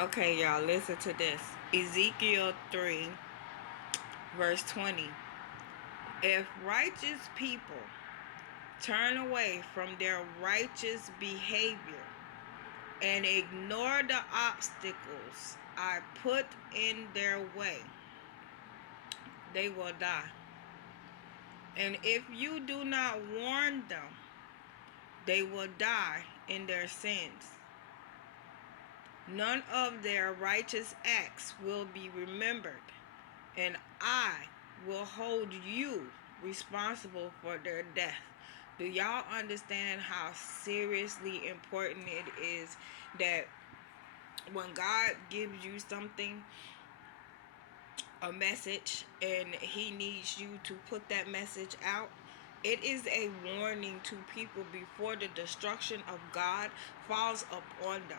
Okay, y'all, listen to this. Ezekiel 3, verse 20. If righteous people turn away from their righteous behavior and ignore the obstacles I put in their way, they will die. And if you do not warn them, they will die in their sins. None of their righteous acts will be remembered, and I will hold you responsible for their death. Do y'all understand how seriously important it is that when God gives you something, a message, and he needs you to put that message out, it is a warning to people before the destruction of God falls upon them.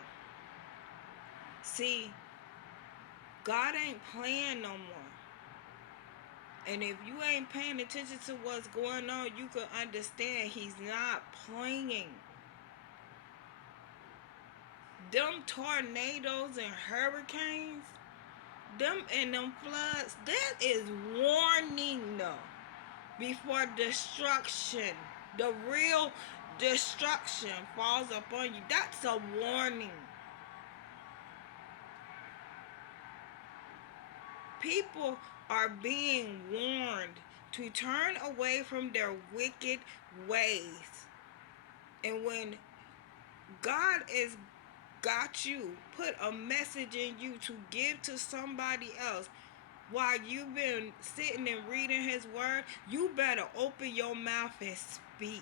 See, God ain't playing no more. And if you ain't paying attention to what's going on, you can understand he's not playing. Them tornadoes and hurricanes, them and them floods, that is warning before destruction. The real destruction falls upon you. That's a warning. People are being warned to turn away from their wicked ways. And when God has got you, put a message in you to give to somebody else, while you've been sitting and reading his word, you better open your mouth and speak.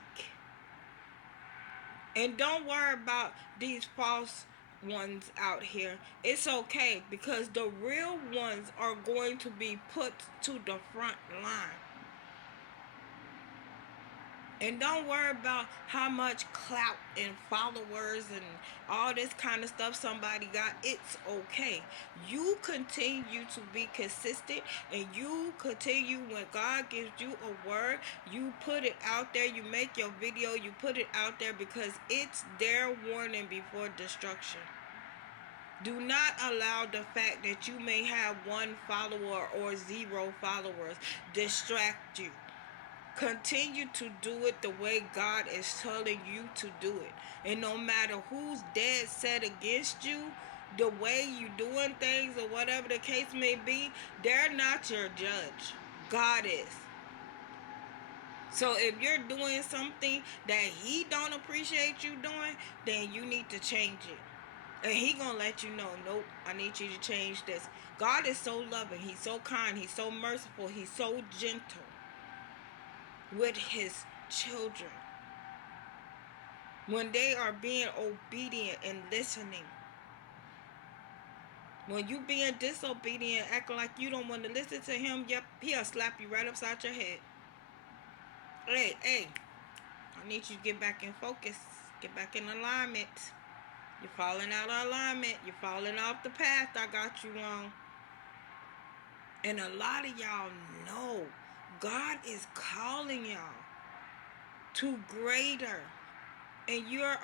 And don't worry about these false ones out here. It's okay, because the real ones are going to be put to the front line. And don't worry about how much clout and followers and all this kind of stuff somebody got. It's okay. You continue to be consistent, and you continue, when God gives you a word, you put it out there. You make your video, you put it out there, because it's their warning before destruction. Do not allow the fact that you may have 1 follower or 0 followers distract you. Continue to do it the way God is telling you to do it. And no matter who's dead set against you, the way you doing things or whatever the case may be, they're not your judge. God is. So if you're doing something that he don't appreciate you doing, then you need to change it. And he gonna let you know, nope, I need you to change this. God is so loving. He's so kind. He's so merciful. He's so gentle with his children when they are being obedient and listening. When you being disobedient, acting like you don't want to listen to him, yep, he'll slap you right upside your head. Hey, I need you to get back in focus, get back in alignment. You're falling out of alignment. You're falling off the path I got you on. And a lot of y'all know God is calling y'all to greater. And you're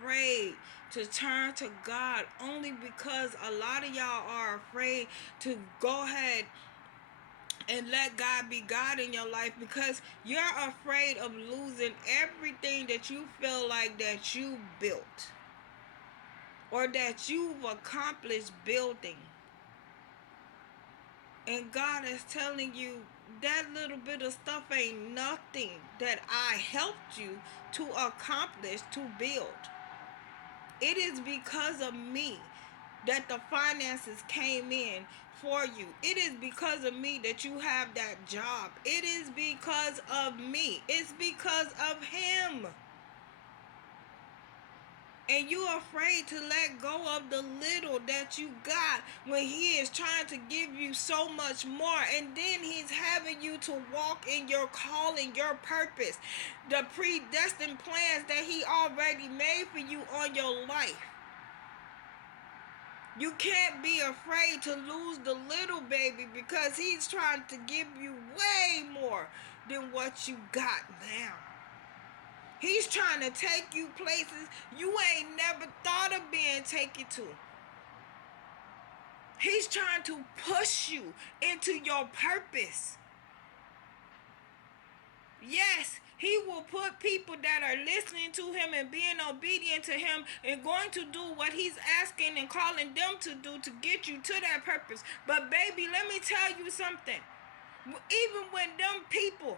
afraid to turn to God only because a lot of y'all are afraid to go ahead and let God be God in your life, because you're afraid of losing everything that you feel like that you built or that you've accomplished building. And God is telling you that little bit of stuff ain't nothing that I helped you to accomplish, to build. It is because of me that the finances came in for you. It is because of me that you have that job. It is because of me. It's because of him. And you're afraid to let go of the little that you got when he is trying to give you so much more. And then he's having you to walk in your calling, your purpose, the predestined plans that he already made for you on your life. You can't be afraid to lose the little, baby, because he's trying to give you way more than what you got now. He's trying to take you places you ain't never thought of being taken to. He's trying to push you into your purpose. Yes, he will put people that are listening to him and being obedient to him and going to do what he's asking and calling them to do to get you to that purpose. But baby, let me tell you something. Even when them people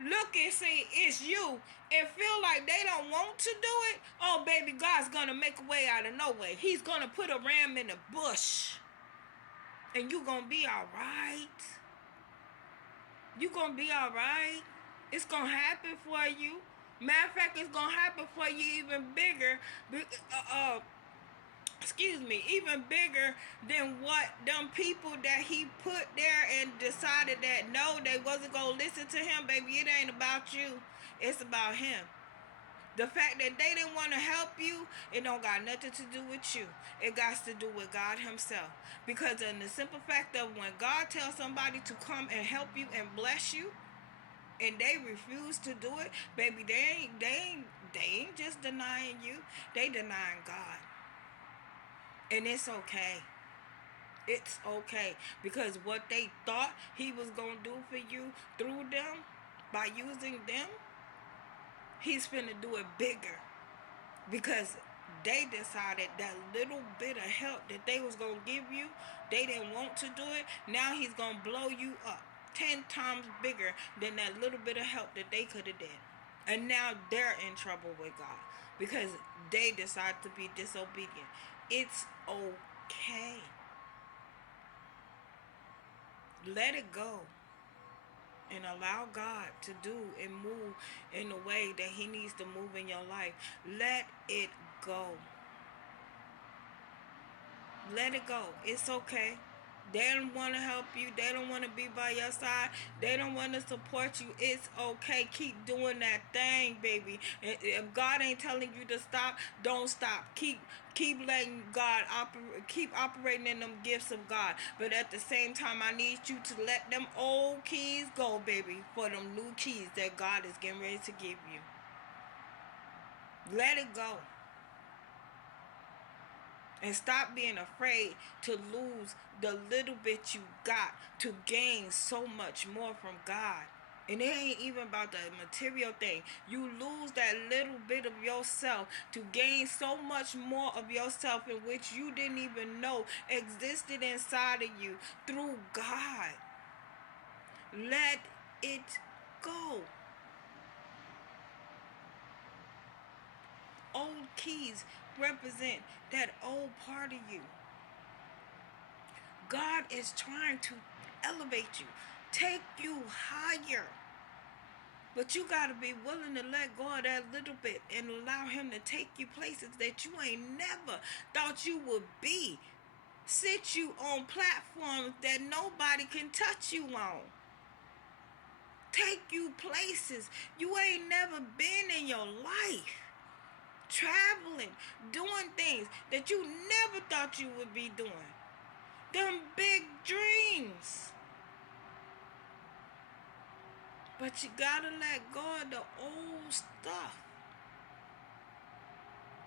look and say it's you and feel like they don't want to do it, oh baby, God's gonna make a way out of no way. He's gonna put a ram in the bush. And you gonna be alright. You gonna be alright. It's gonna happen for you. Matter of fact, it's gonna happen for you even bigger. Even bigger than what them people that he put there and decided that no, they wasn't gonna listen to him, baby. It ain't about you. It's about him. The fact that they didn't want to help you, it don't got nothing to do with you. It got to do with God himself. Because in the simple fact of when God tells somebody to come and help you and bless you, and they refuse to do it, baby, they ain't just denying you. They denying God. And it's okay. It's okay. Because what they thought he was going to do for you through them, by using them, he's finna do it bigger. Because they decided that little bit of help that they was going to give you, they didn't want to do it. Now he's going to blow you up 10 times bigger than that little bit of help that they could have did. And now they're in trouble with God because they decide to be disobedient. It's okay. Let it go. And allow God to do and move in the way that he needs to move in your life. Let it go. Let it go. It's okay. They don't want to help you. They don't want to be by your side. They don't want to support you. It's okay. Keep doing that thing, baby. If God ain't telling you to stop, don't stop. Keep letting God keep operating in them gifts of God. But at the same time, I need you to let them old keys go, baby, for them new keys that God is getting ready to give you. Let it go. And stop being afraid to lose the little bit you got to gain so much more from God. And it ain't even about the material thing. You lose that little bit of yourself to gain so much more of yourself in which you didn't even know existed inside of you through God. Let it go. Old keys represent that old part of you. God is trying to elevate you, take you higher. But you got to be willing to let go of that little bit and allow him to take you places that you ain't never thought you would be. Sit you on platforms that nobody can touch you on. Take you places you ain't never been in your life. Traveling, doing things that you never thought you would be doing. Them big dreams. But you gotta let go of the old stuff.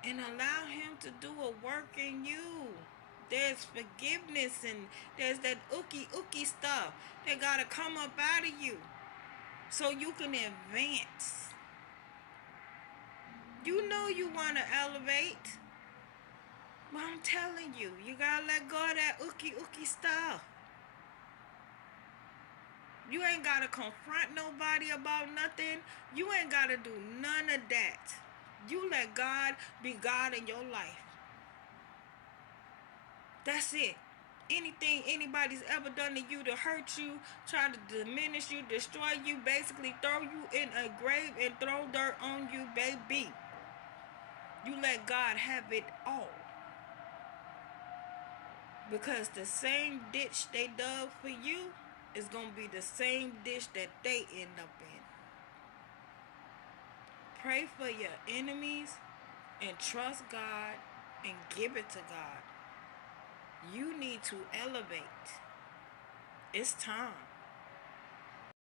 And allow him to do a work in you. There's forgiveness and there's that ookie stuff that gotta come up out of you. So you can advance. You know you wanna elevate. But I'm telling you, you gotta let go of that ookie stuff. You ain't gotta confront nobody about nothing. You ain't gotta do none of that. You let God be God in your life. That's it. Anything anybody's ever done to you to hurt you, try to diminish you, destroy you, basically throw you in a grave and throw dirt on you, baby. You let God have it all. Because the same ditch they dug for you is going to be the same ditch that they end up in. Pray for your enemies and trust God and give it to God. You need to elevate. It's time.